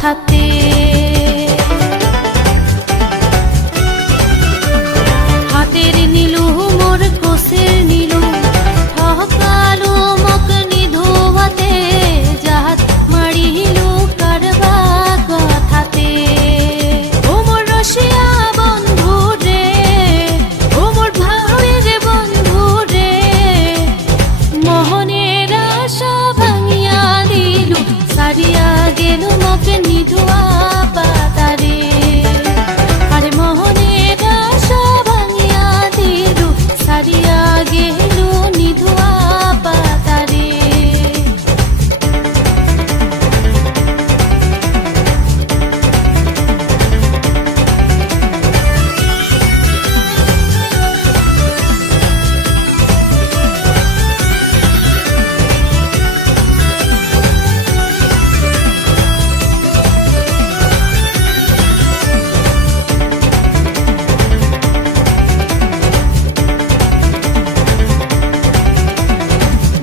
কথাতে হাতের নীলু মোর কোষের নীলু ঠকালো মক নিধোয়াতে জাত মারিলু কারবা কথাতে ও মোর রসিয়া বন্ধু রে ও মোর ভাবের বন্ধু রে মোহনের আশা ভাঙিয়া দিলু সারিয়া গেল মক নিধোয়া পাতারে আরে মোহনের আশা ভাঙিয়া দিলু সারিয়া গেল নিধোয়া পাতারে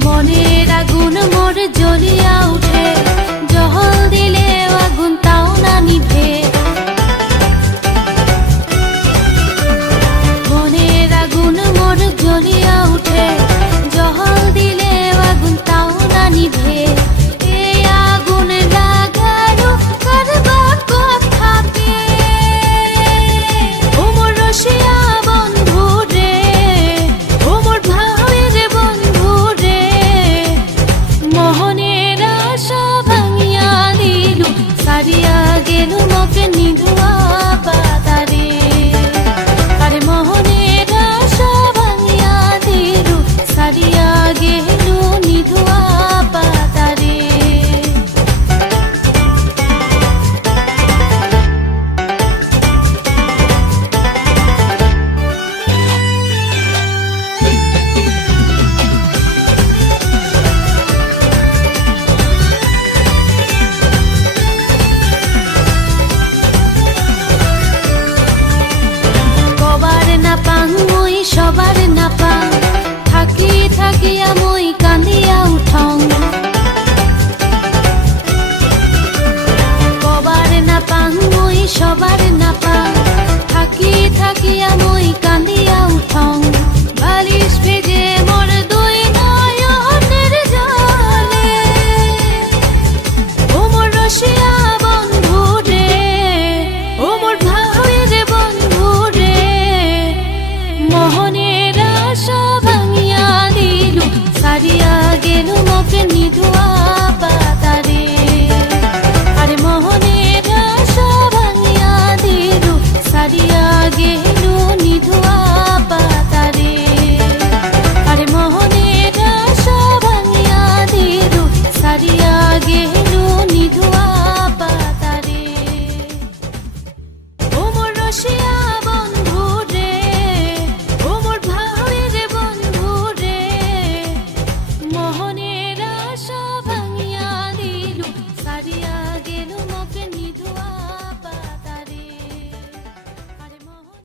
মনের আগুন মোর জ্বলিয়া উঠে জহল দিলে আগুন তাও না নিভে মনের আগুন মোর জ্বলিয়া উঠে জহল দিলে আগুন তাও না নিভে এই আগুন লাগারো কারবা কথাতে ও মোর রসিয়া বন্ধু রে ও মোর ভাবের বন্ধু রে মোহনের আশা ভাঙিয়া দিলু সারিয়া গেল মক নিধোয়া পাতারে আরে মোহনের আশা ভাঙিয়া দিলু সারিয়া গেল নিধোয়া পাতারে কবার না পাং মই সবার না পাং থাকি থাকিয়া মই কান্দিয়া উঠং কবার না পাং মই সবার না পাং থাকি থাকিয়া মই কান্দিয়া